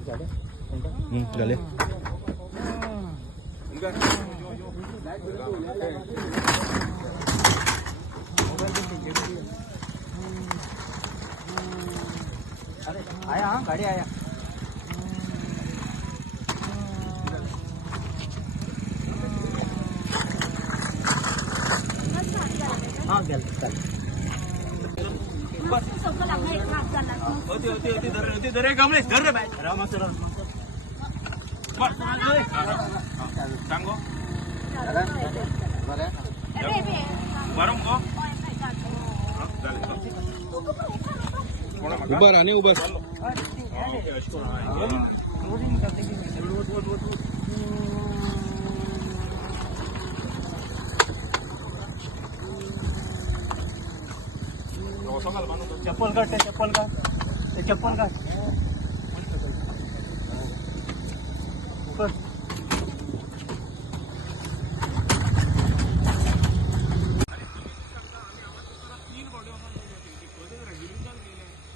झाले आया हाँ गाड़ी आया हाँ चल चल होती धर कमलेश धर रे बाय रामा सर सांगो बरं को उभा राहा उभा चप्पल काढ ते चप्पल काढ ते चप्पल काढ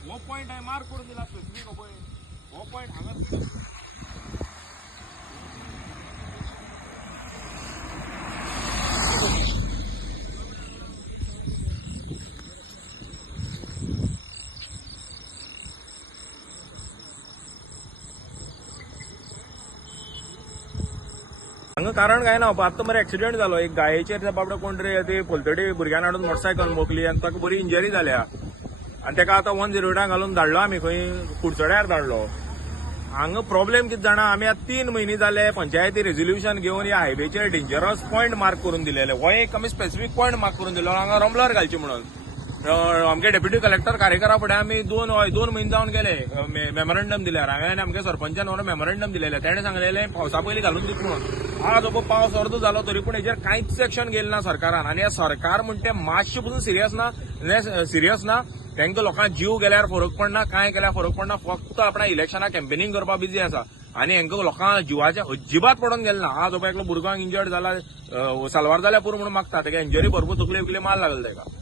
वो पॉइंट आहे मार्क करून दिला स्पेसिफिक वो पॉइंट हांगा हांगा कारण काय ना आतां मरे एक्सिडेंट जालो एक गायेचेर बाबडो कोण तरी ती फलतडी भुरग्यान हाडून मोटरसायकल मोकली आनी ताका बरी इंजरी जाल्या आनी ताका आतां 108 घालून धाडलो आमी खंय कुडचड्यार धाडलो. हांगा प्रॉब्लेम कितें जाणा आमी आतां 3 म्हयने जाले पंचायती रेझोल्युशन घेवन ह्या हायवेचेर डेंजरस पॉयंट मार्क करून दिलेले. हो एक आमी स्पेसिफीक पॉयंट मार्क करून दिलो हांगा रमलर घालची म्हणून. आमगे डेप्युटी कलेक्टर कार्यकरा फुडें आमी 2 म्हयने जावन गेले मेमोरंडम दिल्यार हांवें आमगे सरपंचान व्हरून मेमोरंडम दिलेले. ताणें सांगलेलें पावसा पयलीं घालून दिता म्हणून. आज हो पावस अर्दो जालो तरी पूण हेजेर कांयच एक्शन गेलें ना सरकारान. आनी हे सरकार म्हणटा तें मातशें पसून सिरियस ना. तांकां लोकांक जीव गेल्यार फरक पडना कांय केल्यार फरक पडना. फक्त आपणा इलेक्शना कॅम्पेनिंग करपाक बिजी आसा आनी हांकां लोकांक जिवाचे अजिबात पडून गेले ना. आज हो एकलो भुरगो इंजर्ड जाला साल्वार जाल्या पुरो म्हणून मागता ताका इंजरी भरपूर तकले बिकले मार लागले ताका.